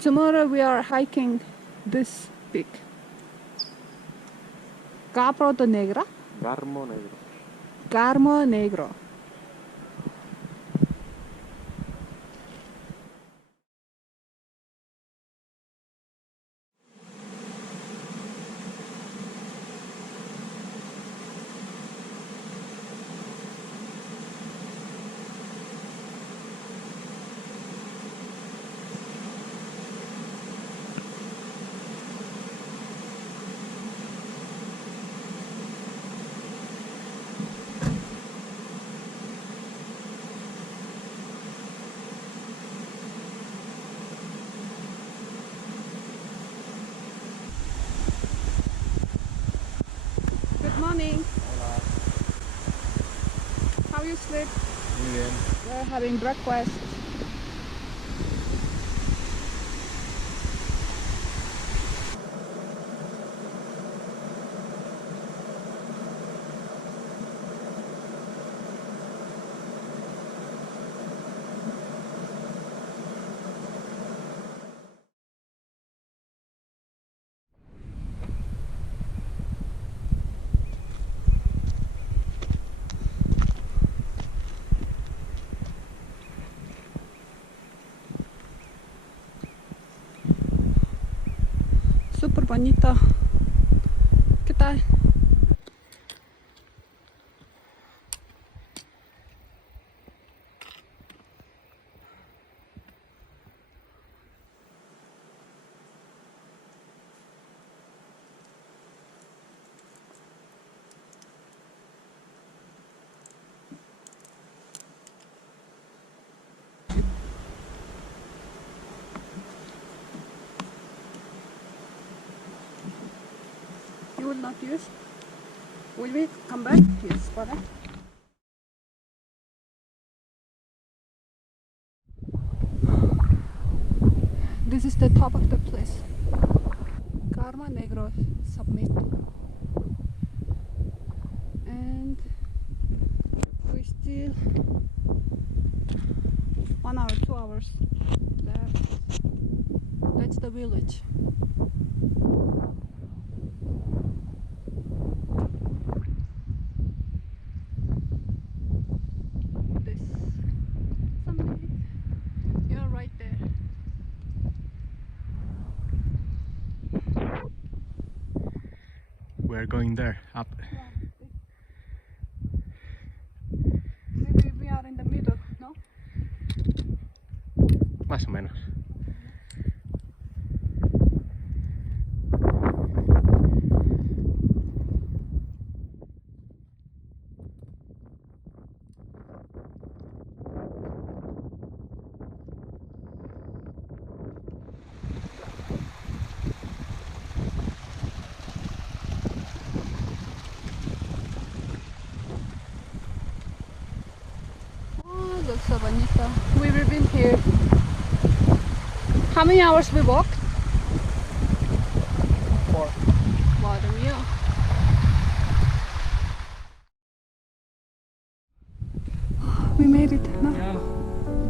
Tomorrow we are hiking this peak. Capro de Negra? Garmo Negro. Carmo Negro. Good morning. Hola. How you sleep? Muy bien. We're having breakfast. Súper bonito. ¿Qué tal? You will not use? Will we come back? Yes, for that. This is the top of the place. Carmo Negro Summit. And we still 1 hour, 2 hours left. That's the village. This summit. You're right there. We're going there, up. Maybe we are in the middle, no? Más o menos. Oh, looks so bonito. We've been here. How many hours we walked? 4. Madre mía. We made it, no? Yeah.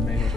Made it.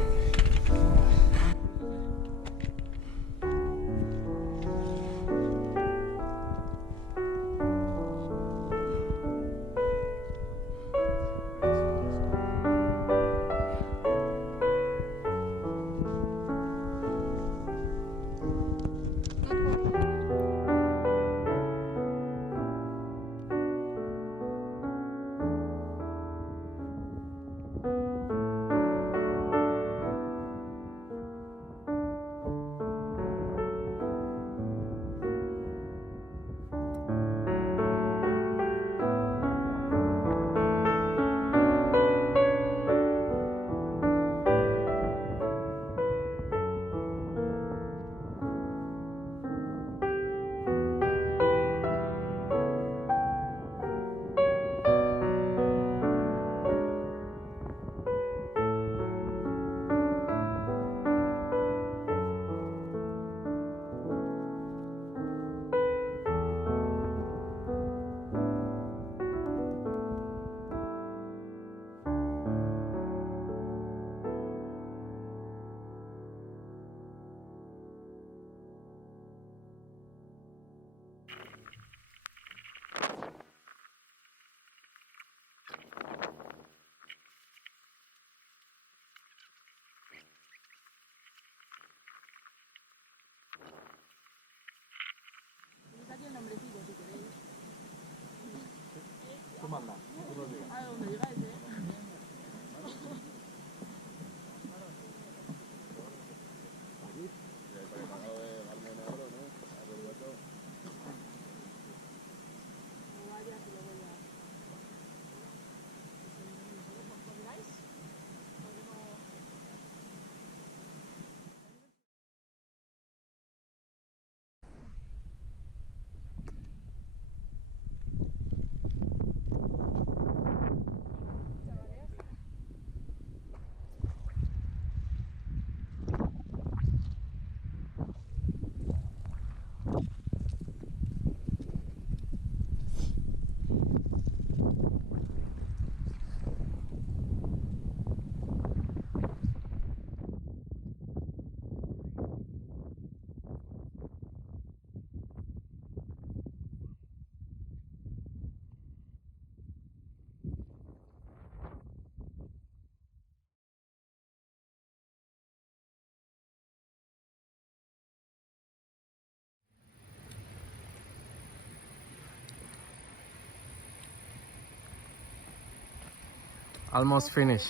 Almost finished.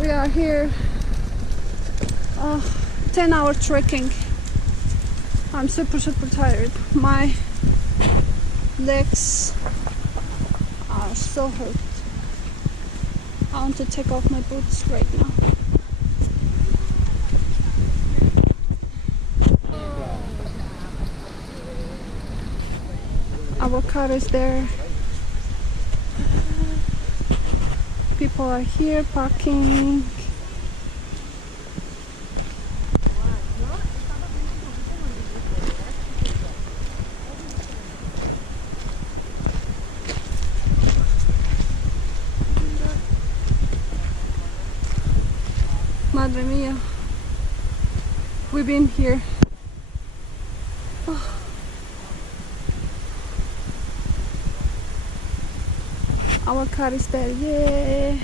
We are here. 10-hour trekking. I'm super tired. My legs are so hurt. I want to take off my boots right now. Our car is there. People are here parking. Madre mia, we've been here. Oh. Our car is there, yay!